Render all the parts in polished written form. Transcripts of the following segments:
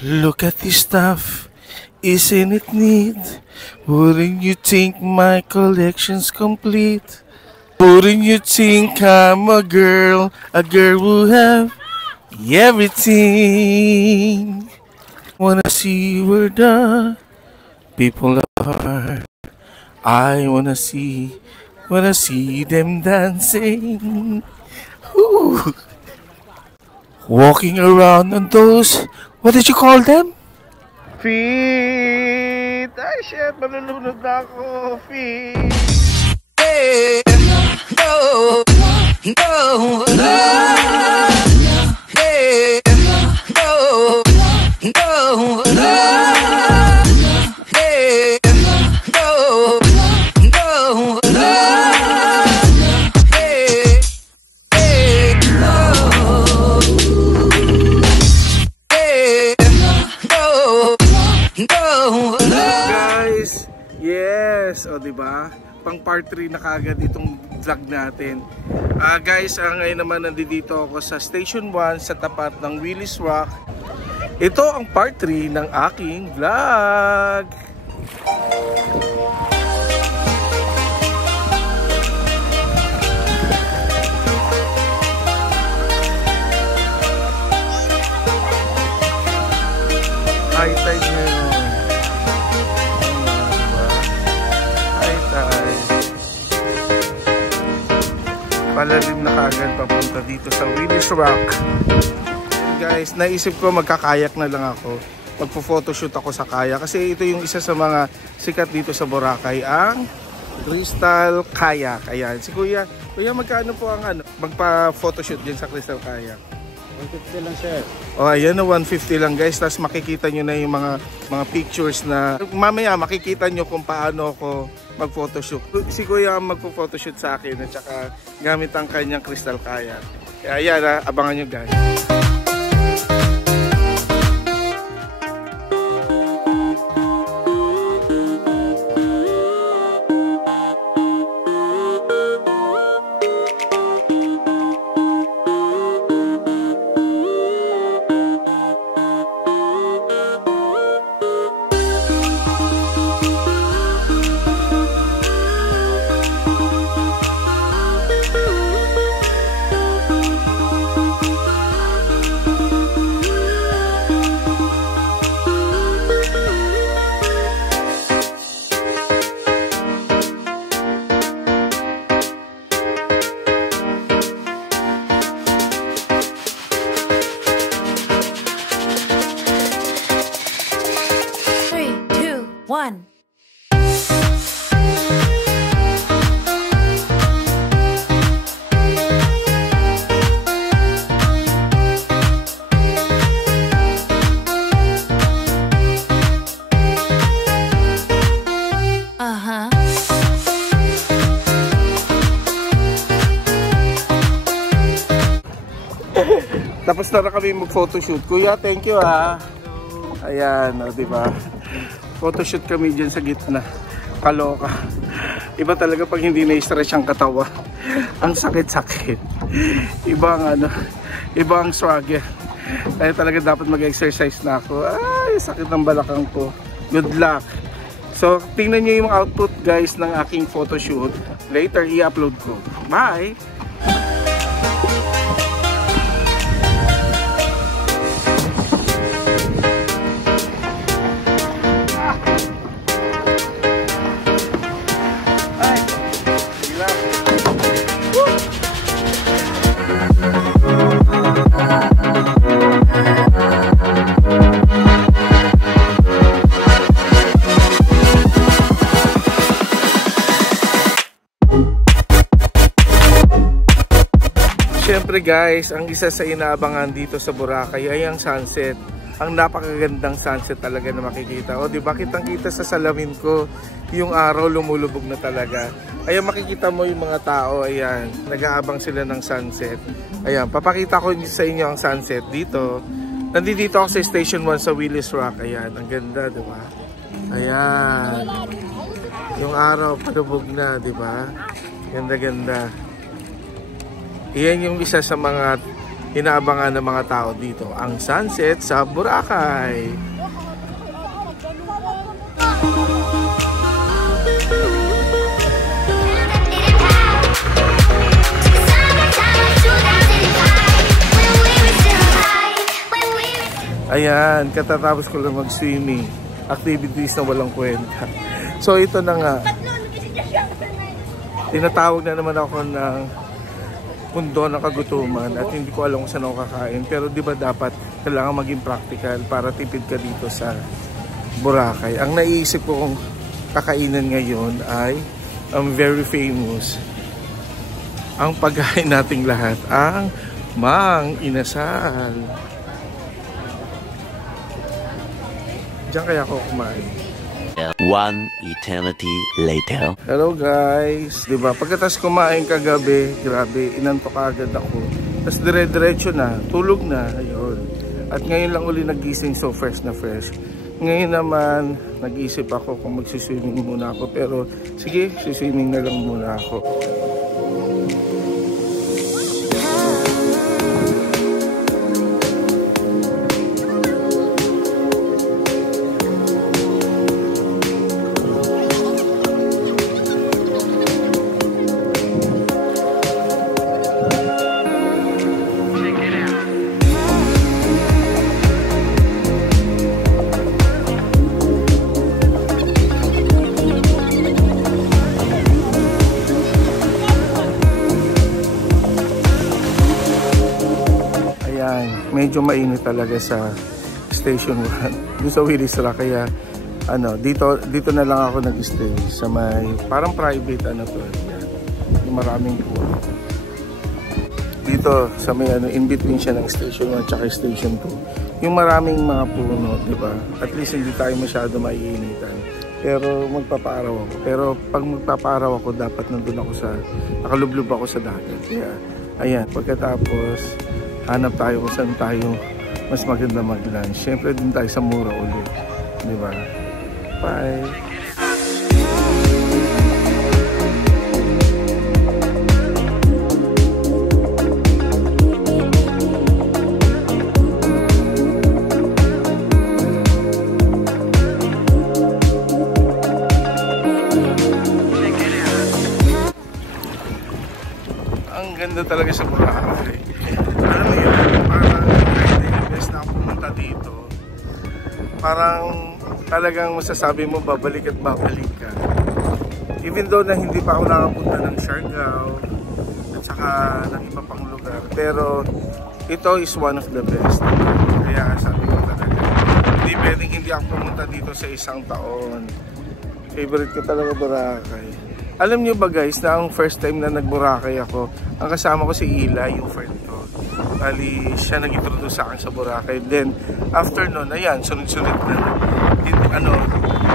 Look at this stuff, isn't it neat? Wouldn't you think my collection's complete? Wouldn't you think I'm a girl who have everything? Wanna see where the people are. I wanna see them dancing. Ooh. Walking around on those, what did you call them? Feet! Ay, shit! Malulunod na ako! Feet! Hey! No! No! No! Hey! No! No! No! Hey! No! No! No! Hey! Hey! No! Hey! No! No! Guys, yes, o diba? Pang part 3 na kagad itong vlog natin. Guys, ngayon naman nandito ako sa Station 1 sa tapat ng Willis Rock. Ito ang part 3 ng aking vlog. High tide ngayon. High tide. Palalim na kagad papunta dito sa Willis Rock. Guys, naisip ko magkakayak na lang ako. Magpo-photoshoot ako sa kayak kasi ito yung isa sa mga sikat dito sa Boracay, ang Crystal Kayak. Ayan, si Kuya, magkano po ang magpa-photoshoot din sa Crystal Kayak? 150 lang, sir. Oh, ayan na 150 lang, guys. Tapos makikita nyo na yung mga pictures na mamaya makikita nyo kung paano ako mag-photoshoot. Si Kuya ang magpo-photoshoot sa akin at saka gamit ang kanyang Crystal Kayak. Kaya ayan, abangan nyo, guys. One. Tapos na kami mag-photoshoot. Kuya, thank you ha. Ayan, o, diba? Photoshoot kami dyan sa gitna. Kaloka. Iba talaga pag hindi na-stress ang katawa. Ang sakit-sakit. Ibang struggle. Kaya talaga dapat mag-exercise na ako. Ay, sakit ng balakang ko. Good luck. So, tingnan nyo yung output, guys, ng aking photoshoot. Later, i-upload ko. Bye! Siyempre guys, ang isa sa inaabangan dito sa Boracay ay ang sunset. Ang napakagandang sunset talaga na makikita. O diba, kitang-kita sa salamin ko, yung araw lumulubog na talaga. Ayan, makikita mo yung mga tao, ayan, nag-aabang sila ng sunset. Ayan, papakita ko sa inyo ang sunset dito. Nandito ako sa Station 1 sa Willis Rock. Ayan, ang ganda, diba? Ayan. Yung araw palubog na, diba? Ganda-ganda. Iyan yung isa sa mga inaabangan ng mga tao dito, ang sunset sa Boracay. Ayan, katatapos ko lang mag-swimming. Activities na walang kwenta. So ito na nga. Tinatawag na naman ako ng mundo ng kagutuman at hindi ko alam kung saan ako kakain. Pero di ba dapat kailangan maging practical para tipid ka dito sa Boracay. Ang naiisip ko kung kakainan ngayon ay ang very famous. Ang pagkain nating lahat, ang Mang Inasal. Diyan kaya ako kumain. One eternity later. Hello guys, di ba? Pagkatapos kumain kagabi, grabe, inantok agad ako. Tapos dire-diretso na, tulog na, ayun. At ngayon lang uli nagising, so fresh na fresh. Ngayon naman, nag-isip ako kung magsiswimming muna ako. Pero sige, siswimming na lang muna ako. Medyo mainit talaga sa Station 1 doon sa Willis Rock, kaya dito na lang ako nag-stay sa may parang private to, yan, yung maraming pool dito sa may in between siya ng Station 1 at Station 2, yung maraming mga puno, di ba? At least hindi tayo masyado maiinitan, pero magpapaaraw ako. Pero pag magpapaaraw ako, dapat nandun ako nakalublob ako sa dagat. Kaya ayan, pagkatapos hanap tayo kung saan tayo mas maganda mag-lunch. Siyempre din tayo sa mura ulit, di ba? Bye! Ang ganda talaga sa Boracay. Alam mo yun, parang imbes na ako pumunta dito, parang talagang masasabi mo babalik at babalik ka. Even though na hindi pa ako nakapunta ng Siargao at saka ng iba pang lugar, pero ito is one of the best. Kaya sabi ko talaga, hindi pwedeng hindi ako pumunta dito sa isang taon. Favorite ko talaga Boracay. Alam nyo ba guys, na ang first time na nag-Boracay ako, ang kasama ko si Eli, yung friend ko. Bali, siya nag-introduce sa akin sa Boracay. Then, after nun, ayan, sunod-sunod na.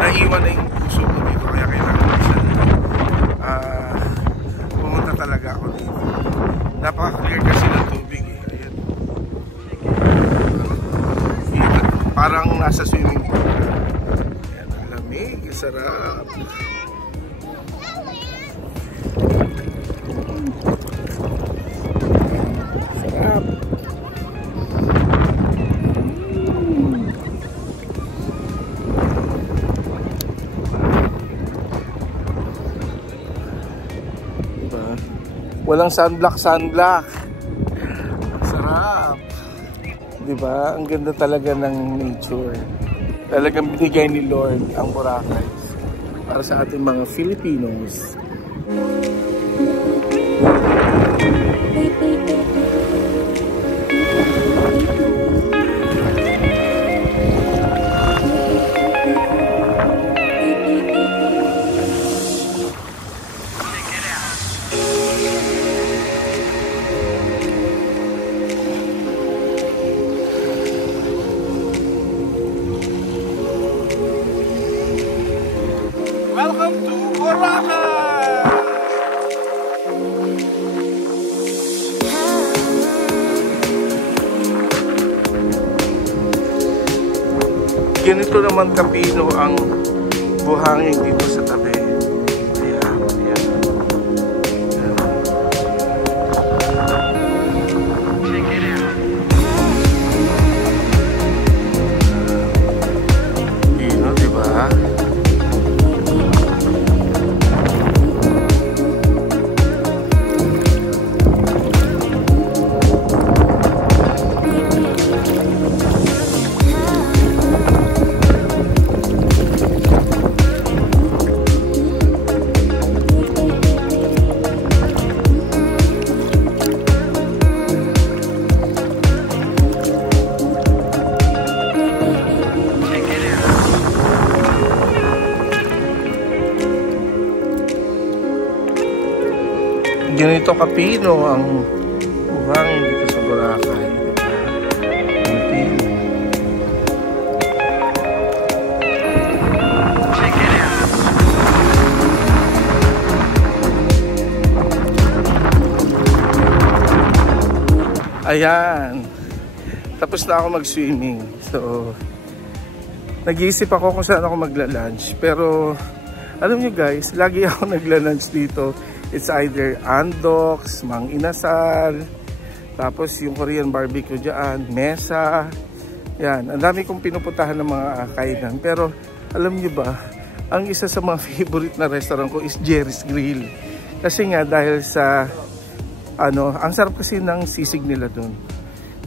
Naiwan na yung puso ko dito, kaya kailangan siya. Pumunta talaga ako dito. Napaka-clear kasi ng tubig eh. Ayan. Parang nasa swimming pool. Ayan, ang lamig, sarap. Walang sunblock. Sarap. Diba? Ang ganda talaga ng nature. Talagang binigay ni Lord ang Boracay para sa ating mga Filipinos. Welcome to Boracay! Ganito naman kapino ang buhangin dito sa tabi. Ayan, ayan. Check it out. ganito kapino ang buhangin dito sa Boracay. Ang pino. Ayan. Tapos na ako mag-swimming. So, nag-iisip ako kung saan ako magla-lunch. Pero, alam nyo guys, lagi ako nagla-lunch dito. It's either Andox, Mang Inasal, tapos yung Korean barbecue dyan, Mesa. Yan, ang dami kong pinupuntahan ng mga kainan. Pero, alam nyo ba, ang isa sa mga favorite na restaurant ko is Jerry's Grill. Kasi nga, dahil sa ang sarap kasi ng sisig nila dun.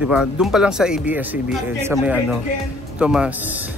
Diba? Dun pa lang sa ABS-CBN, sa may Tomas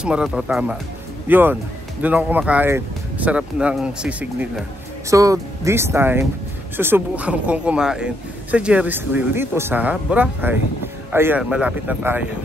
Morato, tama. Yun, dun ako kumakain. Sarap ng sisig nila. So, this time, susubukan kong kumain sa Jerry's Grill dito sa Boracay. Ayan, malapit na tayo.